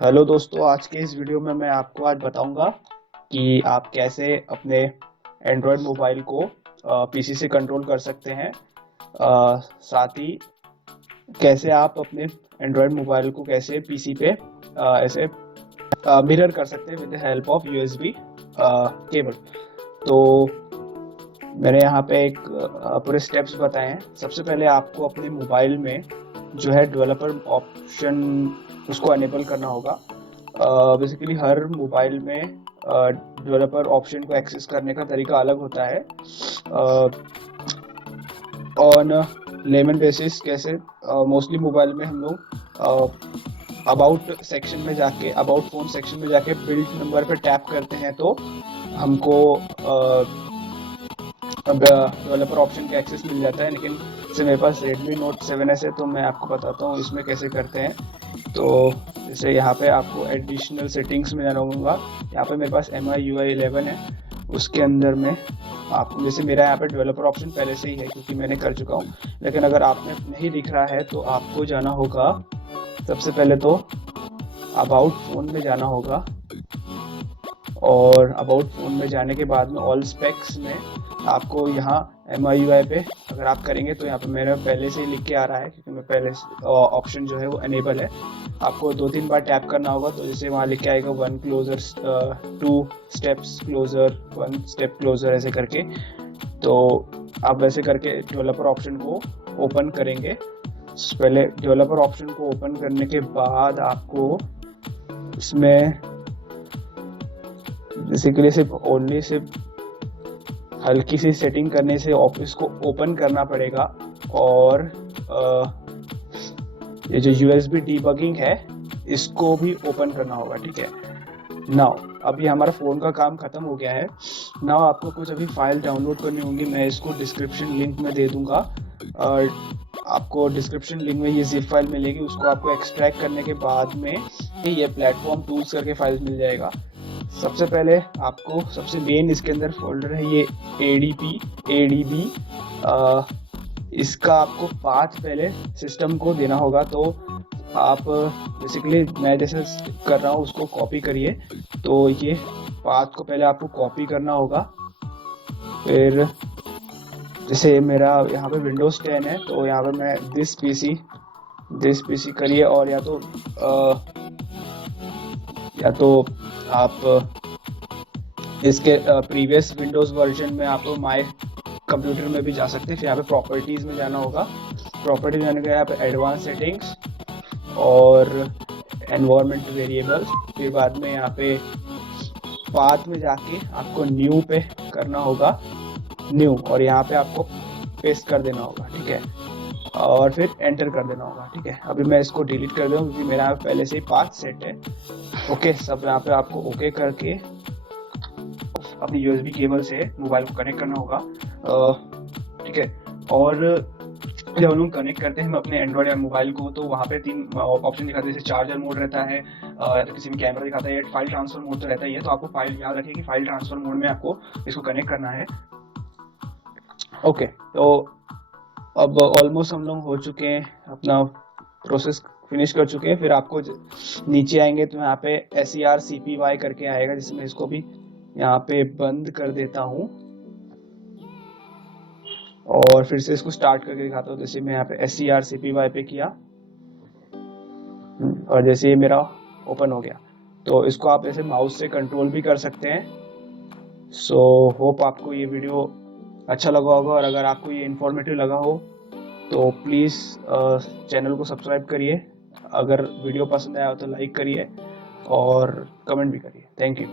Hello दोस्तों, आज के इस वीडियो में मैं आपको आज बताऊंगा कि आप कैसे अपने एंड्रॉयड मोबाइल को पीसी से कंट्रोल कर सकते हैं। साथ ही कैसे आप अपने एंड्रॉयड मोबाइल को कैसे पीसी पे ऐसे मिरर कर सकते हैं with the help of USB cable. तो मैंने यहाँ पे एक पूरे स्टेप्स बताए हैं। सबसे पहले आपको अपने मोबाइल में जो है डेवलपर ऑप्शन उसको अनेबल करना होगा। बेसिकली हर मोबाइल में डेवलपर ऑप्शन को एक्सेस करने का तरीका अलग होता है। ऑन लेमन बेसिस कैसे मोस्टली मोबाइल में हम लोग अबाउट सेक्शन में जाके अबाउट फोन सेक्शन में जाके बिल्ड नंबर पे टैप करते हैं तो हमको डेवलपर ऑप्शन का एक्सेस मिल जाता है। लेकिन जैसे मेरे पास Redmi Note 7S है तो मैं आपको बताता हूँ इसमें कैसे करते हैं। तो जैसे यहाँ पे आपको एडिशनल सेटिंग्स में जाना होगा। यहाँ पे मेरे पास MIUI 11 है, उसके अंदर में आपको जैसे मेरा यहाँ पे डेवलपर ऑप्शन पहले से ही है क्योंकि मैंने कर चुका हूँ। लेकिन अगर आप में नहीं दिख रहा है तो आपको जाना होगा, सबसे पहले तो अबाउट फ़ोन में जाना होगा। और अबाउट फ़ोन में जाने के बाद में ऑल स्पेक्स में आपको यहाँ MIUI पे अगर आप करेंगे तो यहाँ पे मेरा पहले से ही लिख के आ रहा है क्योंकि मैं पहले ऑप्शन जो है वो अनेबल है। आपको 2-3 बार टैप करना होगा तो जैसे वहाँ लिख के आएगा 1 closure, 2 steps closure, 1 step closure ऐसे करके। तो आप वैसे करके डेवलपर ऑप्शन को ओपन करेंगे। पहले डेवलपर ऑप्शन को ओपन करने के बाद आपको इसमें बेसिकली सिर्फ हल्की सी सेटिंग करने से ऑफिस को ओपन करना पड़ेगा। और ये जो USB डीबगिंग है इसको भी ओपन करना होगा, ठीक है। नाउ अभी हमारा फ़ोन का काम ख़त्म हो गया है। नाउ आपको कुछ अभी फाइल डाउनलोड करनी होगी, मैं इसको डिस्क्रिप्शन लिंक में दे दूंगा। और आपको डिस्क्रिप्शन लिंक में ये जिप फाइल मिलेगी, उसको आपको एक्सट्रैक्ट करने के बाद में ये प्लेटफॉर्म टूल्स करके फाइल मिल जाएगा। सबसे पहले आपको सबसे मेन इसके अंदर फोल्डर है ये ADB। इसका आपको पाथ पहले सिस्टम को देना होगा। तो आप बेसिकली मैं जैसे कर रहा हूँ उसको कॉपी करिए। तो ये पाथ को पहले आपको कॉपी करना होगा। फिर जैसे मेरा यहाँ पे विंडोज 10 है तो यहाँ पे मैं दिस पीसी करिए। और या तो आप इसके प्रीवियस विंडोज वर्जन में आप माय कंप्यूटर में भी जा सकते हैं। फिर यहाँ पे प्रॉपर्टीज में जाना होगा। प्रॉपर्टीज में जाने के यहाँ पे एडवांस सेटिंग्स और एनवायरनमेंट वेरिएबल्स। फिर बाद में यहाँ पे पाथ में जाके आपको न्यू पे करना होगा, न्यू, और यहाँ पे आपको पेस्ट कर देना होगा, ठीक है। और फिर एंटर कर देना होगा, ठीक है। अभी मैं इसको डिलीट कर दूँ क्योंकि मेरा यहाँ पहले से ही पाथ सेट है। ओके, सब यहाँ पे आपको ओके करके अपनी USB केबल से मोबाइल को कनेक्ट करना होगा, ठीक है। और जब हम लोग कनेक्ट करते हैं हम अपने एंड्रॉयड या मोबाइल को तो वहाँ पे 3 ऑप्शन दिखाते हैं, जैसे चार्जर मोड रहता है या तो किसी में कैमरा दिखाता है, फाइल ट्रांसफर मोड तो रहता ही है। तो आपको फाइल याद रखिए कि फाइल ट्रांसफर मोड में आपको इसको कनेक्ट करना है। ओके, तो अब ऑलमोस्ट हम लोग हो चुके हैं, अपना प्रोसेस फिनिश कर चुके हैं। फिर आपको नीचे आएंगे तो यहाँ पे SERCPY करके आएगा, जिसमें इसको भी यहाँ पे बंद कर देता हूँ और फिर से इसको स्टार्ट करके दिखाता हूँ। जैसे मैं यहाँ पे SERCPY पे किया और जैसे ये मेरा ओपन हो गया। तो इसको आप ऐसे माउस से कंट्रोल भी कर सकते हैं। सो होप आपको ये वीडियो अच्छा लगा होगा, और अगर आपको ये इन्फॉर्मेटिव लगा हो तो प्लीज़ चैनल को सब्सक्राइब करिए। अगर वीडियो पसंद आया हो तो लाइक करिए और कमेंट भी करिए। Thank you.